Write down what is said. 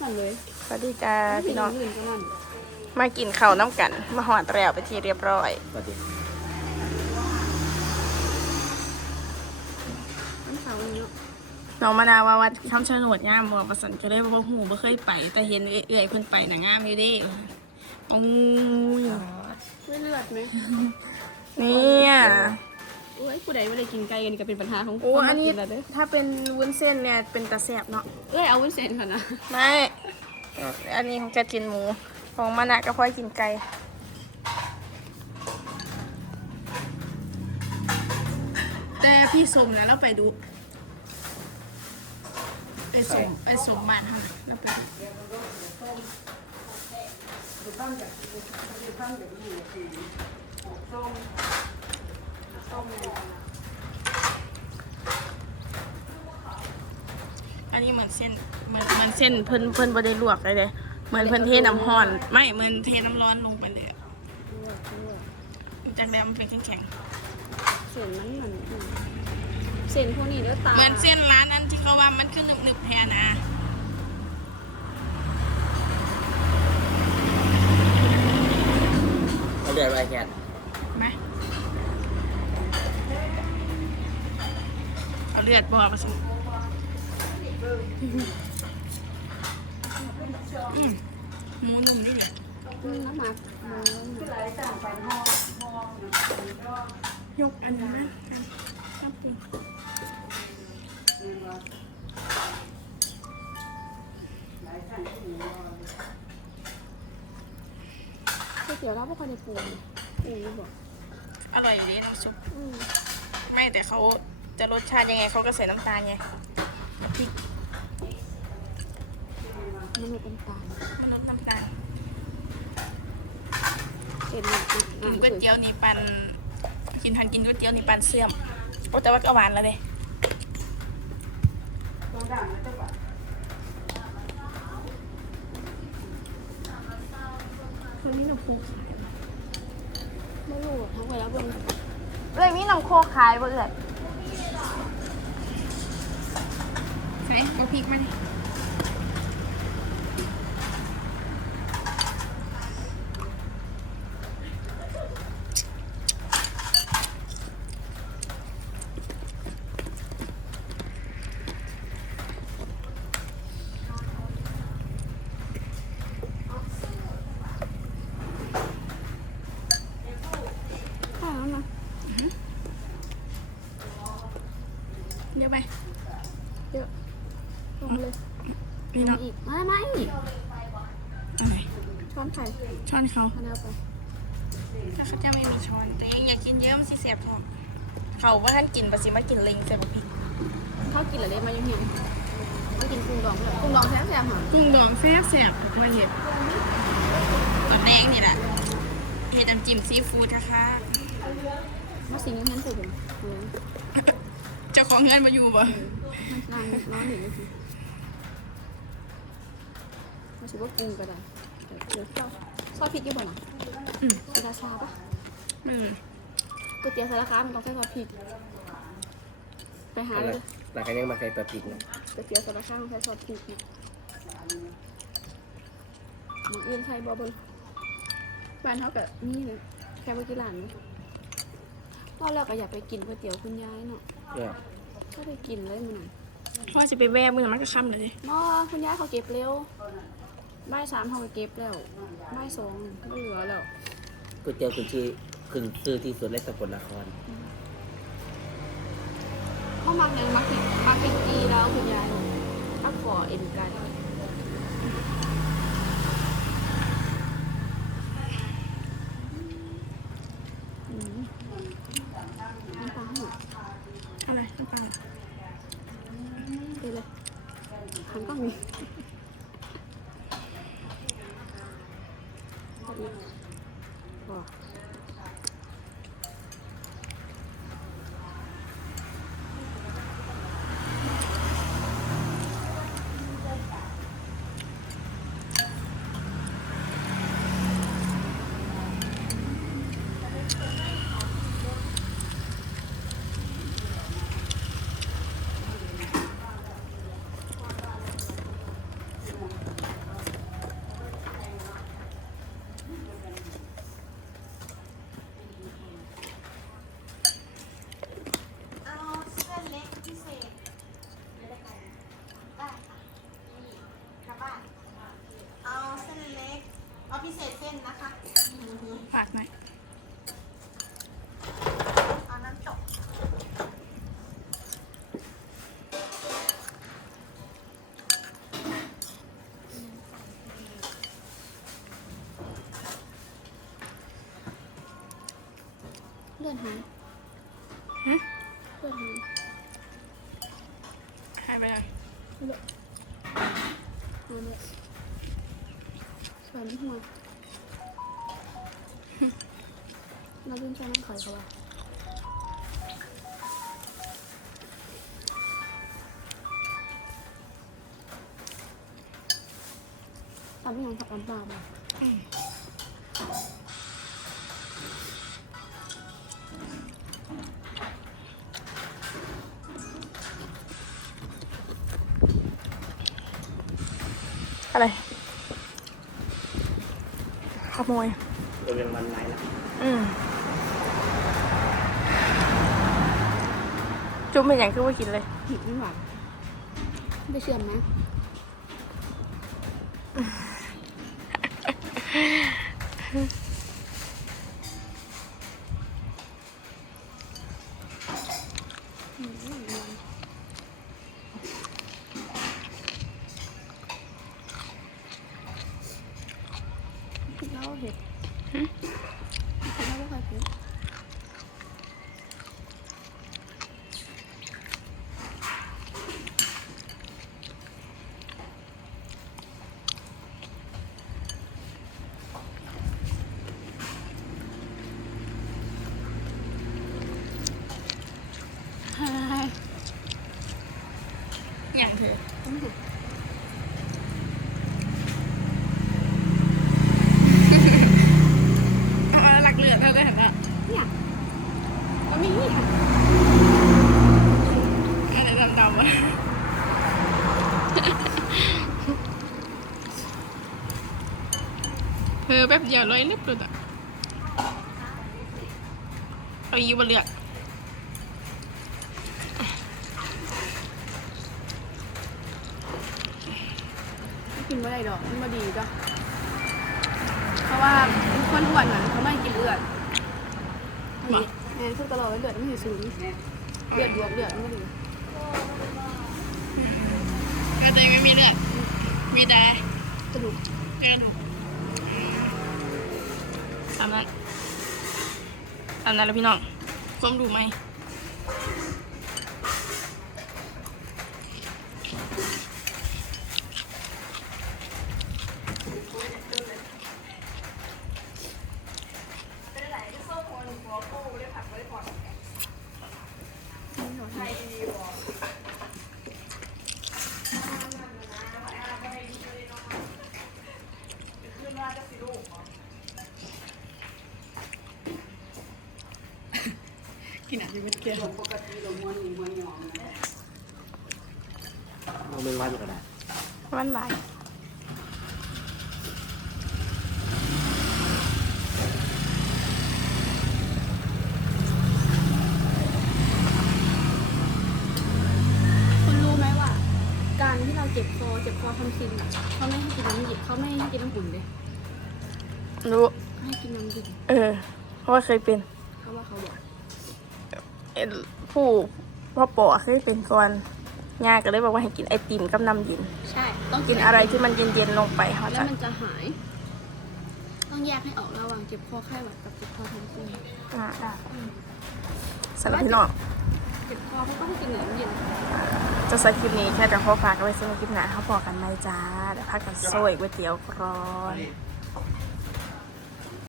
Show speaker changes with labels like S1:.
S1: กันเลย
S2: สวัสดีจ้าพี่น้อง
S1: อื่นก็นั่น
S2: มากินข้าวน้ำกัน มาหอดแล้วไปทีเรียบร้อย
S3: สวัสดี
S1: น้ำขาวนี่เนาะ
S2: น้องมานาวว่าวัดคำชะโนดงามบ่ประสันก็ได้บ่หูบ่เคยไป แต่เห็นเอื่อยๆเพิ่นไปน่ะงามอยู่เด้โอ้ย
S1: ไม่เลือดไหม
S2: เนี่ย
S1: โอ้ยผู้ใดไม่ได้กินไก่กันก็เป็นปัญหาของ
S2: โอ้
S1: คมา
S2: อันนี้
S1: กิแล้วเด้อ
S2: ถ้าเป็นวุ้นเส้นเนี่ยเป็นตาแซ่บเนาะ
S1: เอ้ยเอาวุ้นเส้นค่ะนะ
S2: ไม่อันนี้ของจะกินหมู ของมานะก็พอยกินไก่แต่พี่สมนะเราไปดูไอ้สมไอ้สมบ้านเฮาน่ะเราไปดู นนี้เหมือนเส้นเหมือนเหมือนเส้นเพิ่นเพิ่นบ่ได้ลวกเลยเด้เหมือนเพิ่นเทน้ำร้อน ไม่เหมือนเทน้ำร้อนลงไปเลยอะจากแดมันเป็นแข็ง
S1: เส้นมันมันเส้นพวกนี้เด้อตา
S2: ๆเหมือนเส้นร้านนั้นที่เขาว่ามันคือหนึบๆแทนนะ
S3: เขาเรียกอะไรแคท
S2: ไหมเอาเลือดบ่มาสิอืม หมูนุ่มดิเนี่ย
S1: อืมน้ำหมักหมู
S2: ยกอันนี้นะน้ำปรุง
S1: ก๋วยเตี๋ยวเราไม่ค่อยได้ปรุงปรุงนี่บอก
S2: อร่อยอยู่ดีน้ำซุป
S1: อืม
S2: ไม่แต่เขาจะรสชาติยังไงเขาก็ใส่น้ำตาลไงพริก
S1: มันไม่เป็นตาล
S2: มันลดน้ำตาล
S1: เส้นมันอะ
S2: ก๋วยเตี๋ยวนี่ปันกินทันกินก๋วยเตี๋ยวนี่ปันเสื่อมโอ้แต่ว่าก็หวานแล้วเด้คนนี้หนูพู
S1: ไม่รู้อะทั้งเวลาบน
S2: เลยมีน้ำโคกขายบ่เอ่ยใช่เอาพริกมาดิ
S1: ข้าวนะ
S2: เดี๋ยวไป
S1: เยอะลงเลย
S2: นี่เนาะ
S1: อีกไม่ไม่อีก
S2: อะไร
S1: ช้อนไข่
S2: ช้อนเขา
S1: เอาแล้วไป
S2: ถ้าเขาจะไม่มีช้อนแต่ยังอยากกินเยอะมันสิเสียบท้องเขาว่าท่านกินปะสิมากินเล็งใส่บะพริก
S1: ข้าวกินเหรอเด็มายังหิวไม่กินกุ้งดองเลยกุ้งดองแซ่บแซ่บๆค่ะ
S2: กุ้งดองแซ่บแซ่บมาเห็ดตัวแดงนี่แหละเห็ดน้ำจิ้มซีฟู้ดนะคะ
S1: มาสิ่งนี้เห็นสุดเลยเออ
S2: เจ้าของเงินมาอยู่บ่
S1: มันนางน้องหนึ่งนาที มาชิว่ากุ้งก็ได้เดี๋ยวซอสซอสพริกยี่บ่น่ะ
S2: อืม
S1: สีราชาปะ
S2: อืม
S1: ก๋วยเตี๋ยวสารคามมันต้องใช้ซอสพริก ไปหาเลย
S3: หลังจากนี้มาใส่ตัวพริกนะ
S1: ก๋วยเตี๋ยวสารคามใช้ซอสพริกอีกหมูอื่นใช้บ่เบิ่งบ้านเขากับนี่เลยแค่ว่ากี่ร้านเลยตอนแรกก็อยากไปกินก๋วยเตี๋ยวคุณยายเนาะ
S3: เนี่ย
S1: ก็ไปกินเลยมันน่ะ
S2: พ่อจะไปแว่มือมันก็ค่ำเลย
S1: มอคุณยายเขาเก็บเร็ว บ่ายสามเขาก็เก็บแล้วบ่ายสองไม่เหลือแล้ว
S3: ก๋วยเตี๋ยวคุณชื่อคุณซื้อที่สุดในสกลนคร
S1: เขามักยังมักกินมักกินกีแล้วคุณยายอักขอเอ็นไก่อืมน้ำปลาหมด
S2: อะไรน้ำปลา
S1: เดี๋ยวเลยหันกล้ อา
S2: ยไปเลย
S1: เลื่อนมาเลยสวนหัวเราเล่นช่องน้ำข่อยเขาว่าตามที่ยังผักน้ำปลาบ่ะ
S2: โมย
S3: จะเป็นวันไหนล่ะ
S2: อืมจุ๊บเป็นอย่างคือว่ากินเลย
S1: ผิดไม่หวานได้เชื่อมไหมอืมคิดแล้วเห็ดคิดแล้วว่าใครเผ็ด
S2: อย่างเธอเอาหลักเหลือเท่ากันเหรอ
S1: เนี่ยก็มีนี่ค่ะ
S2: อะไรดำๆวะเธอแป๊บเดียวร้อยเล็บหลุดอะเอาอยู่บนเรือ
S1: ไม่กินไม่ได้ดอกมันมาดีจ้ะเพราะว่าคนอ้วนน่ะเขาไม่กินเลือดแม่ทุกตลอดเลือดไม่ถึงศูนย์เลือดบวกเลือดมันก็ดี
S2: ก็จะไม่มีเลือดมีแต่
S1: กระดูก
S2: เลือดดูตามนั้นตามนั้นแล้วพี่น้องความดูไหม
S1: กินอะไรไม่เกี่ยว
S3: เราเป็นวันก็ได้
S2: วันไหว
S1: คุณรู้ไหมว่า การที่ เราเจ็บคอเจ็บคอทำซินอะเขาไม่ให้กินน้ำหยิบเขาไม่ให้กินน้ำอุ่นเลย
S2: รู้
S1: ให้กินน้ำดื่ม
S2: เออ เพราะว่าเคยเป็น
S1: เขาว่าเขาบอก
S2: เอ่อผู้พ่อปอเคยเป็นก่อนย่าก็เลยบอกว่าให้กินไอติมกับน้ำเย็น
S1: ใช่ต้อง
S2: กินอะไรที่มันเย็นๆลงไปเขา
S1: แล้
S2: จะ
S1: วมันจะหาย ต้องแยกให้ออกระหว่างเจ็บคอไข้หวัดกับเจ็บคอทำซิน
S2: อ่าสำหรับพี่น้อง
S1: เจ็บคอเขาก็ให้กินน้ำเย็น
S2: จะใส่คลิปนี้แค่จะขอฝากไว้สำหรับคลิปหน้าเขาบอกกันไหมจ้าเดี๋ยวพักกันโซ่ก๋วยเตี๋ยวก่อน